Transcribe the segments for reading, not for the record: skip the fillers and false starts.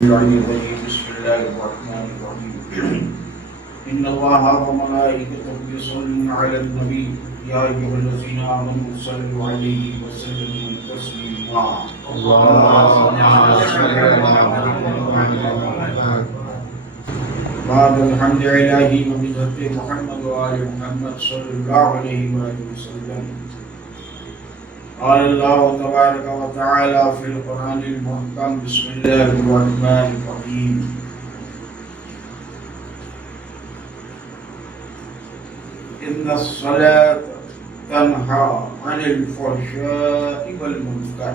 بسم الله الرحمن الرحيم إن الله وملائكته يصلون على النبي يا أيها الذين آمنوا صلوا عليه وسلموا تسليما بعد الحمد لله وبذكر محمد وآل محمد صلى الله عليه وسلم قال الله تبارك وتعالى في القرآن المحكم بسم الله الرحمن الرحيم إن الصلاة تنهى عن الفحشاء والمنكر.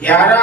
11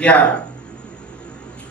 11।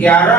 11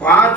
5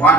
5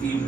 3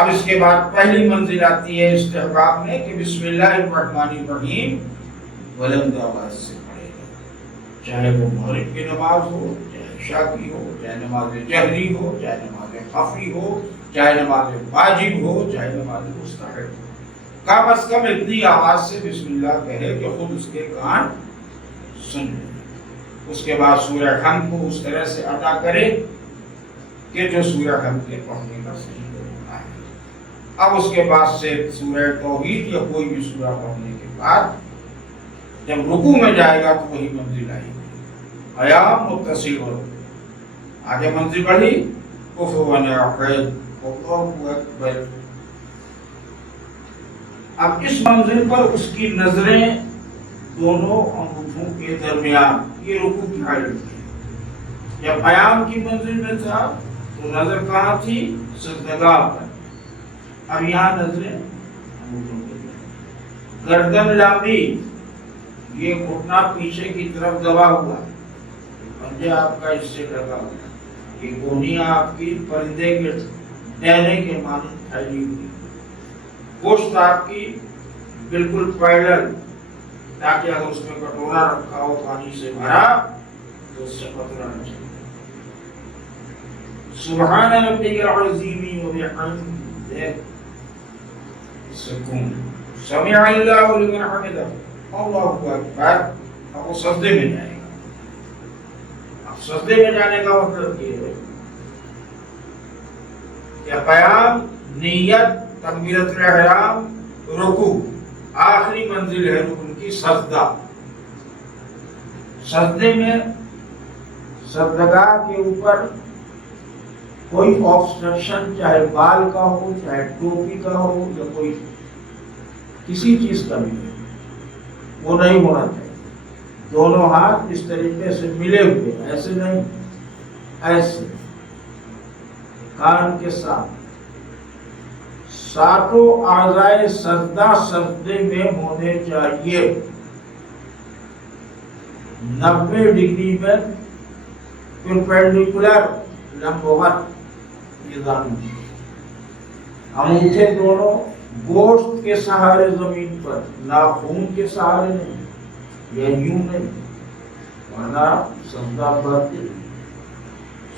اب اس کے بعد پہلی منزل آتی ہے استحباب میں کہ بسم اللہ الرحمن الرحیم بلند آواز سے پڑھے گا، چاہے وہ مغرب کی نماز ہو، چاہے عشاء کی ہو، چاہے نماز جہری ہو، چاہے نماز خفی ہو، چاہے نماز واجب ہو، چاہے نماز مستحب ہو، کم از کم اتنی آواز سے بسم اللہ کہے کہ خود اس کے کان سن لیں۔ اس کے بعد سورہ حمد کو اس طرح سے ادا کرے کہ جو سورہ حمد کے پڑھنے کا صحیح طریقہ ہے۔ اب اس کے بعد سے سورہ توحید یا کوئی بھی سورہ پڑھنے کے بعد جب رکوع میں جائے گا تو وہی منزل آئے گی، قیام متصل ہو، آگے منزل بڑھی کفوا احد اللہ اکبر۔ اب اس منزل پر اس کی نظریں دونوں انگوٹھوں کے درمیان، یہ رکوع کی حالت ہے۔ جب قیام کی منزل میں تھا تو نظر کہاں تھی؟ سجدگاہ پر، اب یہاں نظریں انگوٹھوں کے درمیان، گردن لمبی، یہ گھٹنا پیچھے کی طرف دبا ہوا ہے، پنجہ آپ کا اس سے لگا ہوا ہے، یہ گونیاں آپ کی پرندے کے ڈہنے کے مانند پھیلی ہوئی، گوشت آپ کی بالکل پیرل، تاکہ اگر اس میں کٹورا رکھا ہو پانی سے بھرا تو اس سے قطرہ نہ چلے۔ سبحان ربی العظیم و بحمدہ، سکون، سمع اللہ لمن حمدہ، اللہ اکبر۔ اب وہ سجدے میں جائے گا۔ اب سجدے میں جانے کا مطلب یہ ہے کہ قیام، نیت، تکبیرۃ الاحرام، رکوع، آخری منزل ہے رکن کی سجدہ۔ سجدے میں سجدگاہ کے اوپر کوئی آبسٹرکشن، چاہے بال کا ہو، چاہے ٹوپی کا ہو، یا کوئی کسی چیز کا بھی وہ نہیں ہونا چاہیے۔ دونوں ہاتھ اس طریقے سے ملے ہوئے، ایسے نہیں، ایسے کان کے ساتھ۔ ساتوں اعضائے سجدہ سجدے میں ہونے چاہیے، 90 ڈگری میں پرپینڈیکولر، لمبوت نظام۔ انگوٹھے دونوں گوشت کے سہارے زمین پر، ناخون کے سہارے نہیں، یا یوں نہیں، ورنہ سجدہ باطل۔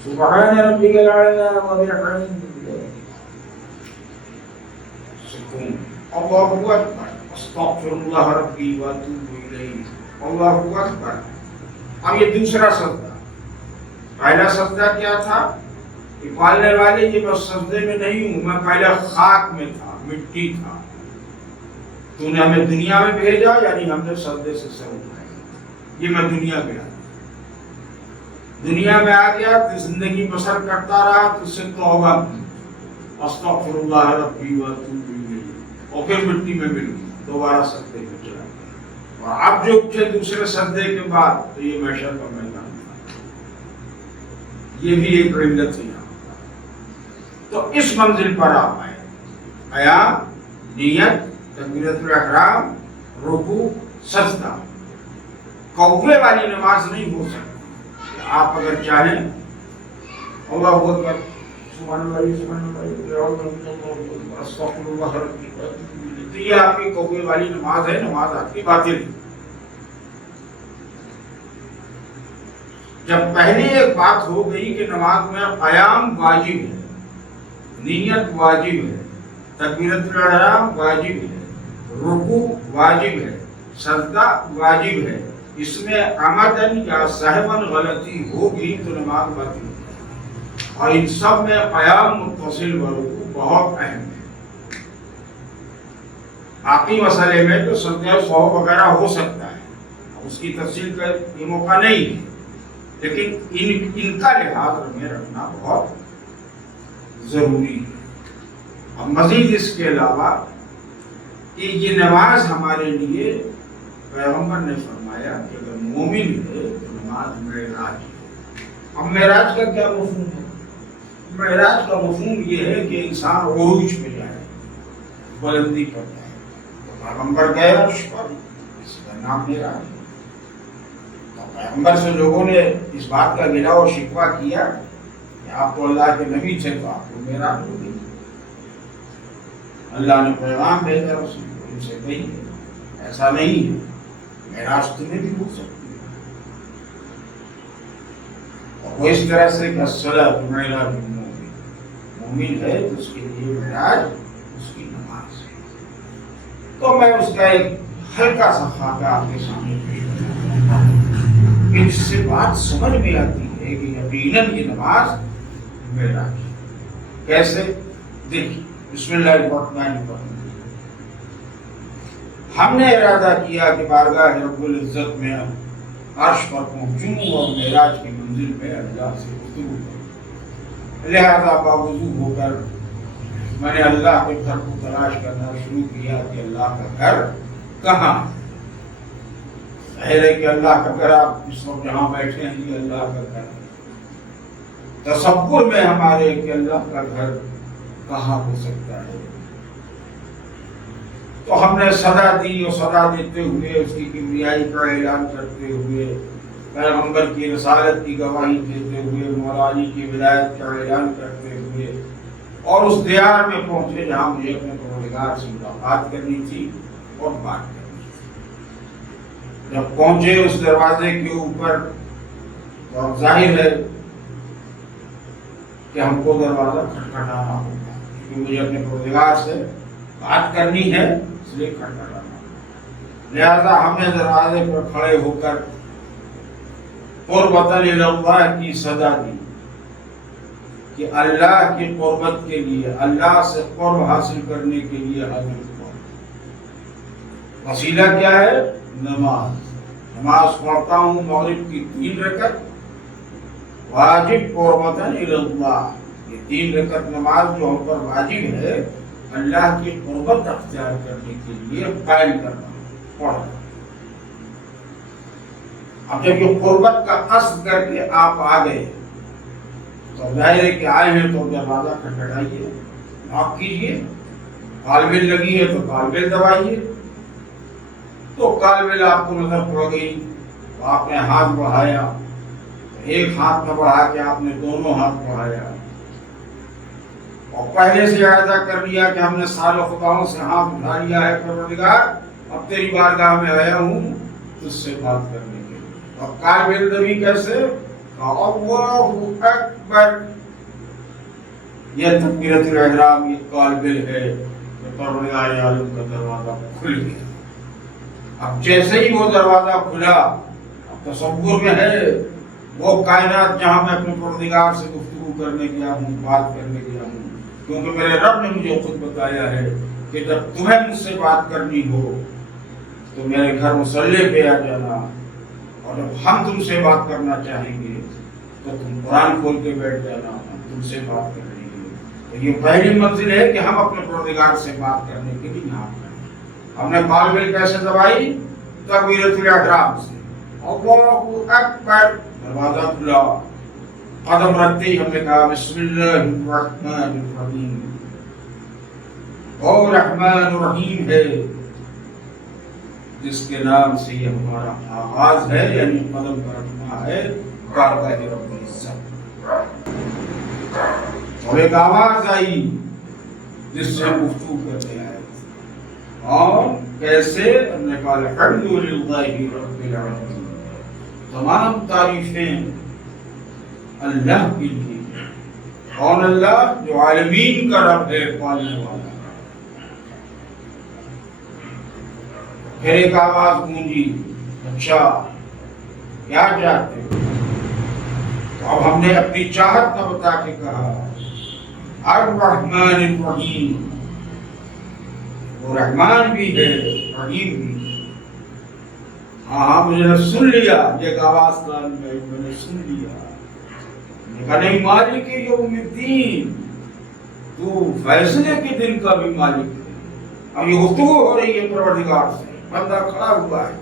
سبحان ربی الاعلی و بحمدہ، سکون، اللہ اکبر، استغفر اللہ ربی و اتوب الیہ، اللہ اکبر۔ اب یہ دوسرا سجدہ۔ پہلا سجدہ کیا تھا کہ پالنے والے یہ بس سجدے میں نہیں ہوں، میں پہلے خاک میں تھا، مٹی تھا، تو نے ہمیں دنیا میں بھیجا، یعنی ہم نے سجدے سے سر اٹھایا، یہ میں دنیا میں آیا، دنیا میں آ گیا تو زندگی بسر کرتا رہا، تو اس سے توبہ کی، استغفر اللہ ربی و اتوب الیہ، اور پھر مٹی میں مل گئی، دوبارہ سجدے میں چلا گیا، اور اب جو اٹھے دوسرے سجدے کے بعد تو یہ محشر کا میدان تھا۔ یہ بھی ایک علت ہے۔ تو اس منزل پر آپ آئے، قیام، نیت، تکبیرۃ الاحرام، رکوع، سجدہ۔ کوے والی نماز نہیں ہو سکتی۔ آپ اگر چاہیں اللہ اکبر، سبحان اللہ، سبحان اللہ، استغفر اللہ ربی و اتوب الیہ، تو یہ آپ کی کوے والی نماز ہے، نماز آپ کی باطل ہے۔ جب پہلی ایک بات ہو گئی کہ نماز میں قیام واجب ہے، نیت واجب ہے، تکبیرۃ الاحرام واجب ہے، رکوع واجب ہے، سجدہ واجب ہے، اس میں عمدن یا سہون غلطی ہوگی تو نماز باطل ہے، اور ان سب میں قیام متصل و رکوع بہت اہم ہے۔ باقی مسئلے میں تو سجدہ سہو وغیرہ ہو سکتا ہے، اس کی تفصیل کا یہ موقع نہیں ہے، لیکن ان کا لحاظ میں رکھنا بہت ضروری ہے۔ اور مزید اس کے علاوہ کہ یہ نماز ہمارے لیے پیغمبر نے فرمایا کہ اگر مومن ہے تو نماز معراج ہے۔ اب معراج کا کیا مفہوم ہے؟ معراج کا مفہوم یہ ہے کہ انسان عروج پہ جائے، بلندی پر جائے، تو پیغمبر گئے عرش پر، اس کا نام معراج ہے۔ تو پیغمبر سے لوگوں نے اس بات کا گلہ و شکوہ کیا کہ آپ تو اللہ کے نبی تھے تو آپ کو معراج ہو گئی۔ اللہ نے پیغام بھیجا رسول کو، ان سے کہیے ایسا نہیں ہے، معراج تمہیں بھی ہو سکتی ہے۔ اور وہ اس طرح سے کہ الصلاۃ معراج المومن، مومن ہے تو اس کے لیے معراج اس کی نماز ہے۔ تو میں اس کا ایک ہلکا سا خاکہ آپ کے سامنے پیش کرتا ہوں کہ جس سے بات سمجھ میں آتی ہے کہ یقیناً یہ نماز معراج ہے۔ کیسے؟ دیکھیے، بسم اللہ الرحمن الرحیم۔ ہم نے ارادہ کیا کہ بارگاہ رب العزت میں عرش پر پہنچوں اور معراج کی منزل میں اللہ سے گفتگو کروں، لہذا باوضو ہو کر میں نے اللہ کے گھر کو تلاش کرنا شروع کیا کہ اللہ کا گھر کہاں؟ ظاہر ہے کہ اللہ کا گھر آپ اس وقت جہاں بیٹھے ہیں یہ اللہ کا گھر ہے۔ تصور میں ہمارے کہ اللہ کا گھر کہاں ہو سکتا ہے؟ تو ہم نے صدا دی، اور صدا دیتے ہوئے اس کی کبریائی کا اعلان کرتے ہوئے، پیغمبر کی رسالت کی گواہی دیتے ہوئے، مولا علی کی ولایت کا اعلان کرتے ہوئے، اور اس دیار میں پہنچے جہاں مجھے اپنے پروردگار سے ملاقات کرنی تھی اور بات کرنی تھی۔ جب پہنچے اس دروازے کے اوپر تو ظاہر ہے کہ ہم کو دروازہ کھٹکھٹانا ہوگا، کیونکہ مجھے اپنے پروردگار سے بات کرنی ہے، اس لیے کھٹکھٹانا ہوگا۔ لہذا ہم نے دروازے پر کھڑے ہو کر قربۃ اللہ کی صدا دی کہ اللہ کی قربت کے لیے، اللہ سے قرب حاصل کرنے کے لیے حاضر ہوا۔ وسیلہ کیا ہے؟ نماز۔ نماز پڑھتا ہوں مغرب کی 3 رکعت، واجب قربۃ اللہ، یہ 3 رکعت نماز جو ہم پر واجب ہے اللہ کی قربت اختیار کرنے کے لیے قائم کرنا پڑھنا۔ اب جب یہ قربت کا قصد کر کے آپ آ گئے تو ظاہر ہے کہ آئے ہیں تو دروازہ کھٹکھٹائیے، ناک کیجیے، کال بیل لگی ہے تو کال بیل دبائیے۔ تو کال بیل آپ کو نظر پڑ گئی تو آپ نے ہاتھ بڑھایا، ایک ہاتھ نہ بڑھا کے آپ نے دونوں ہاتھ بڑھایا، اور پہلے سے اعادہ کر لیا کہ ہم نے سارے خداؤں سے ہاتھ اٹھا لیا ہے، پروردگار اب تیری بارگاہ میں آیا ہوں تجھ سے بات کرنے کے لیے۔ اب کال بیل دبی کیسے؟ اللہ اکبر، یہ تکبیرۃ الاحرام، یہ کال بیل ہے کہ پروردگار عالم کا دروازہ کھل گیا۔ اب جیسے ہی وہ دروازہ کھلا، اب تصور میں ہے وہ کائنات جہاں میں اپنے پروردگار سے گفتگو کرنے گیا ہوں، بات کرنے گیا ہوں، کیونکہ میرے رب نے مجھے خود بتایا ہے کہ جب تمہیں مجھ سے بات کرنی ہو تو میرے گھر مصلی پہ آ جانا، اور جب ہم تم سے بات کرنا چاہیں گے تو تم قرآن کھول کے بیٹھ جانا، ہم تم سے بات کریں گے۔ تو یہ پہلی منزل ہے کہ ہم اپنے پروردگار سے بات کرنے کے لیے یہاں پر ہم نے کال بیل کیسے دبائی؟ تکبیرۃ الاحرام سے، اللہ اکبر، دروازہ کھلا، قدم رکھتے ہی ہم نے کہا بسم اللہ الرحمن الرحیم۔ اور رحمان الرحیم ہے جس کے نام سے یہ ہمارا آغاز ہے، یعنی قدم کا رکھنا ہے بارگاہ رب العزت۔ اور ایک آواز آئی جس سے گفتگو کرتے آئے، اور کیسے؟ ہم نے کہا الحمدللہ رب العالمین، تمام تعریفیں اللہ کے لیے۔ کون اللہ؟ جو عالمین کا رب ہے، پالنے والا۔ پھر ایک آواز گونجی، اچھا کیا چاہتے ہو؟ تو اب ہم نے اپنی چاہت نہ بتا کے کہا الرحمن الرحیم، وہ رحمان بھی ہے رحیم بھی ہے۔ ہاں مجھے نے سن لیا، ایک آواز کان میں نے سن لیا، کہا نہیں مالک یوم الدین، تو فیصلے کے دن کا بھی مالک ہے۔ اب یہ گفتگو ہو رہی ہے پروردگار سے، بندہ کھڑا ہوا ہے،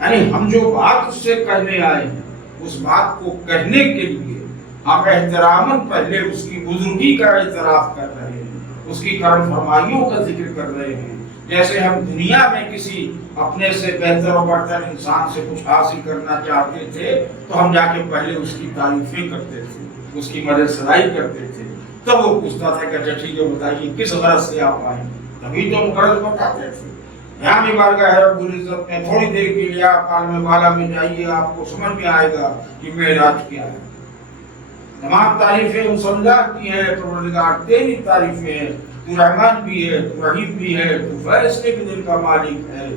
یعنی ہم جو بات اس سے کہنے آئے ہیں اس بات کو کہنے کے لیے ہم احتراماً پہلے اس کی بزرگی کا اعتراف کر رہے ہیں، اس کی کرم فرمائیوں کا ذکر کر رہے ہیں۔ جیسے ہم دنیا میں کسی اپنے سے بہتر و برتر انسان سے کچھ حاصل کرنا چاہتے تھے تو ہم جا کے پہلے اس کی تعریفیں کرتے تھے، اس کی مدد سرائی کرتے تھے، تب وہ پوچھتا تھا کہ اچھا ٹھیک ہے بتائیے کس غرض سے آپ آئے، تبھی تو غرض بتاتے تھے۔ یہاں بھی بارگاہ رب العزت میں تھوڑی دیر کے لیے آپ عالم بالا میں جائیے، آپ کو سمجھ میں آئے گا کہ معراج کیا ہے۔ تمام تعریفیں اس اللہ کی ہیں، پروردگار تیری تعریفیں ہیں، تو رحمان بھی ہے، تو رحیم بھی ہے، تو فیصلے کے دل کا مالک ہے۔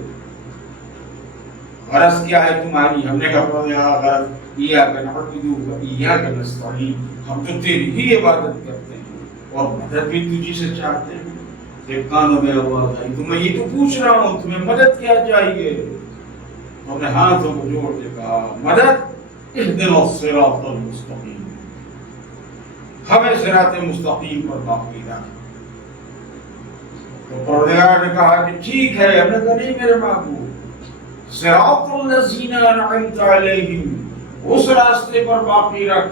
غرض کیا ہے تمہاری؟ ہم نے کہا غرض ایاک نعبد و ایاک نستعین، ہم تو تیری ہی عبادت کرتے ہیں اور مدد بھی تجھی سے چاہتے ہیں۔ ایک کانوں میں آواز آئی، تو میں یہ تو پوچھ رہا ہوں تمہیں مدد کیا چاہیے؟ ہم نے ہاتھوں کو جوڑ کے کہا مدد اہدنا الصراط المستقیم، ہمیں صراط مستقیم پر باقی رکھ۔ تو پروردگار نے کہا کہ ٹھیک ہے۔ ہم نے کہا نہیں میرے محبوب، صراط الذین انعمت علیہم، اس راستے پر باقی رکھ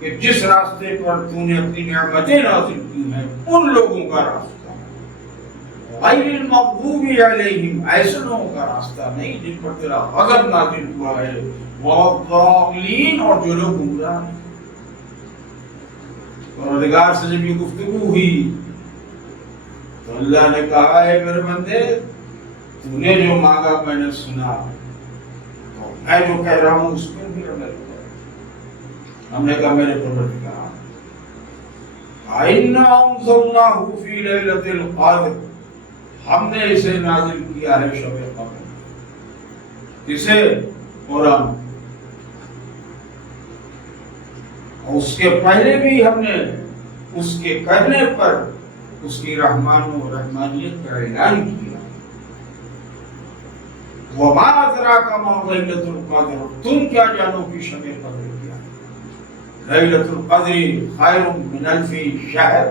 کہ جس راستے پر تو نے اپنی نعمتیں نازل کی ہیں، ان لوگوں کا راستہ، غیر المغضوب علیہم، ایسے لوگوں کا راستہ نہیں جن پر تیرا غضب نازل ہوا ہے، والضالین، اور جو لوگ گمراہ ہیں۔ پروردگار سے جب یہ گفتگو ہوئی تو اللہ نے کہا ہے میرے بندے، تو نے جو مانگا میں نے سنا، تو میں جو کہہ رہا ہوں اس میں بھی عمل کر۔ ہم نے کہا میرے پروردگار، اِنَّا أَنزَلْنَاهُ فِي لَيْلَةِ الْقَدْرِ، ہم نے اسے نازل کیا ہے شب قدر۔ کسے؟ قرآن۔ اور اس کے پہلے بھی ہم نے اس کے کہنے پر اس کی رحمان و رحمانیت کا اعلان کیا۔ وَمَا أَدْرَاكَ مَا لَيْلَةُ الْقَدْرِ، تم کیا جانو کہ شب قدر کیا؟ لیلۃ القدر خیر من الف شہر۔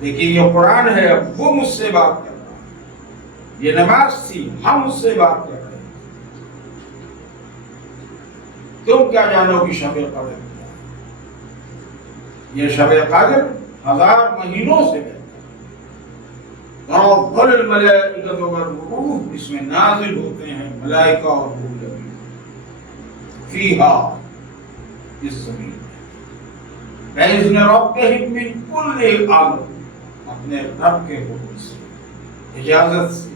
دیکھیے یہ قرآن ہے، اب وہ مجھ سے بات کر رہا ہے، یہ نماز تھی، ہم اس سے بات کر رہے ہیں۔ تم کیا جانو کہ شب قدر کیا؟ یہ شب قدر 1000 مہینوں سے بہتر۔ تنزل الملائکۃ والروح، اس میں نازل ہوتے ہیں ملائکہ اور روح الامین، فیہا، اس زمین میں، بِإِذْنِ رَبِّهِم مِّن كُلِّ أَمْرٍ، اپنے رب کے حکم سے، اجازت سے،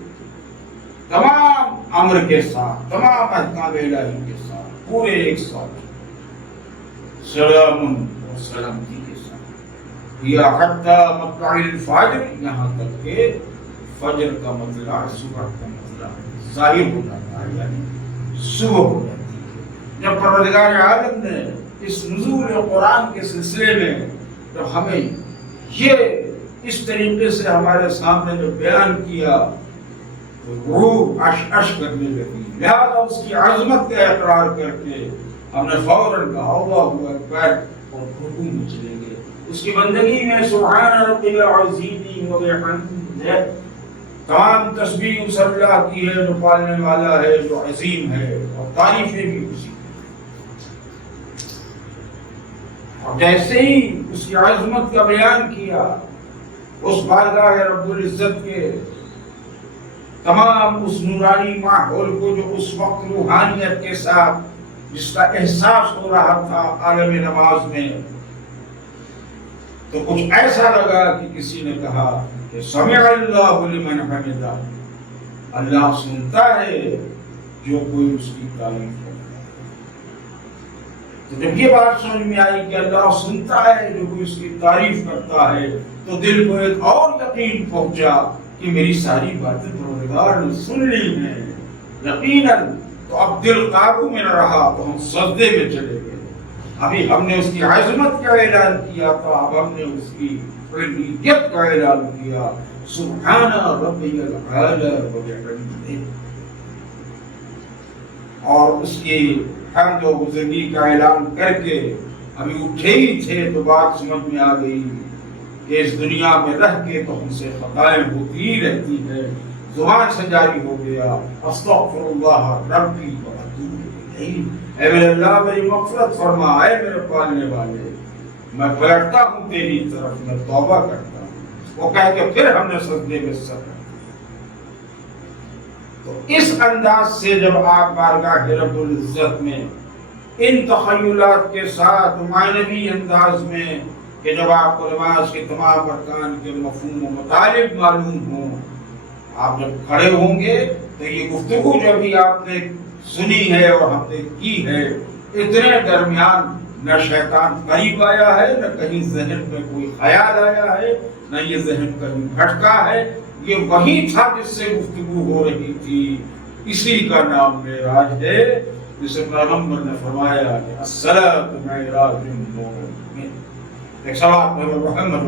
تمام امر کے ساتھ، تمام احکام الہی کے ساتھ، پورے 1 سال سلام و سلامتی کے ساتھ، یا حتی مطلع الفجر، یہاں تک کہ فجر کا مطلع، صبح کا مطلع ظاہر ہو جاتا ہے، یعنی صبح ہو جاتی ہے۔ جب پروردگار عالم نے اس نزول قرآن کے سلسلے میں جب ہمیں یہ اس طریقے سے ہمارے سامنے جو بیان کیا تو روح عش کرنے لگی، لہذا اس کی عظمت کا اقرار کر کے ہم نے فوراً کہا اللہ اکبر، اور حکم میں چلے گئے اس کی بندگی میں۔ سبحان ربی العظیم و بحمدہ، تمام تسبیح اس اللہ کی ہے جو پالنے والا ہے، جو عظیم ہے، اور تعریفیں بھی اسی۔ اور جیسے ہی اس کی عظمت کا بیان کیا، اس بارگاہ رب العزت کے تمام اس نورانی ماحول کو جو اس وقت روحانیت کے ساتھ جس کا احساس ہو رہا تھا عالم نماز میں، تو کچھ ایسا لگا کہ کسی نے کہا کہ سمع اللہ لمن حمدہ، اللہ سنتا ہے جو کوئی اس کی تعریف کرتا ہے۔ تو جب یہ بات سمجھ میں آئی کہ اللہ سنتا ہے جو کوئی اس کی تعریف کرتا ہے، تو دل کو ایک اور یقین پہنچا کہ میری ساری باتیں پروردگار نے سن لی ہیں یقیناً۔ تو اب دل قابو میں نہ رہا، تو ہم سجدے میں چلے گئے۔ ابھی ہم نے اس کی عظمت کا اعلان کیا تھا، اب ہم نے اس کی علیت کا اعلان کیا، سبحان ربی الاعلی و بحمدہ، اور اس کی حمد و بزرگی کا اعلان کر کے ابھی اٹھے ہی تھے تو بات سمجھ میں آ گئی کہ اس دنیا میں رہ کے تو ہم سے خطائیں ہوتی ہی رہتی ہے۔ زبان سے جاری ہو گیا استغفر اللہ ربی و اتوب الیہ، اے میرے اللہ میری مغفرت فرما، اے میرے پالنے والے، میں پلٹتا ہوں تیری طرف، میں توبہ کرتا ہوں۔ وہ کہہ کے پھر ہم نے سجدے میں سر رکھا۔ تو اس انداز سے جب آپ بارگاہ رب العزت میں ان تخیلات کے ساتھ معنوی انداز میں کہ جب آپ کو نماز کے تمام ارکان کے مفہوم و مطالب معلوم ہوں، آپ جب کھڑے ہوں گے تو یہ گفتگو جو بھی آپ نے سنی ہے اور ہم نے کی ہے، اتنے درمیان نہ شیطان قریب آیا ہے، نہ کہیں ذہن میں کوئی خیال آیا ہے، نہ یہ ذہن کہیں بھٹکا ہے، یہ وہی تھا جس سے گفتگو ہو رہی تھی۔ اسی کا نام معراج ہے، جسے پیغمبر نے فرمایا کہ الصلاۃ معراج المومن۔ ایک سوال محمد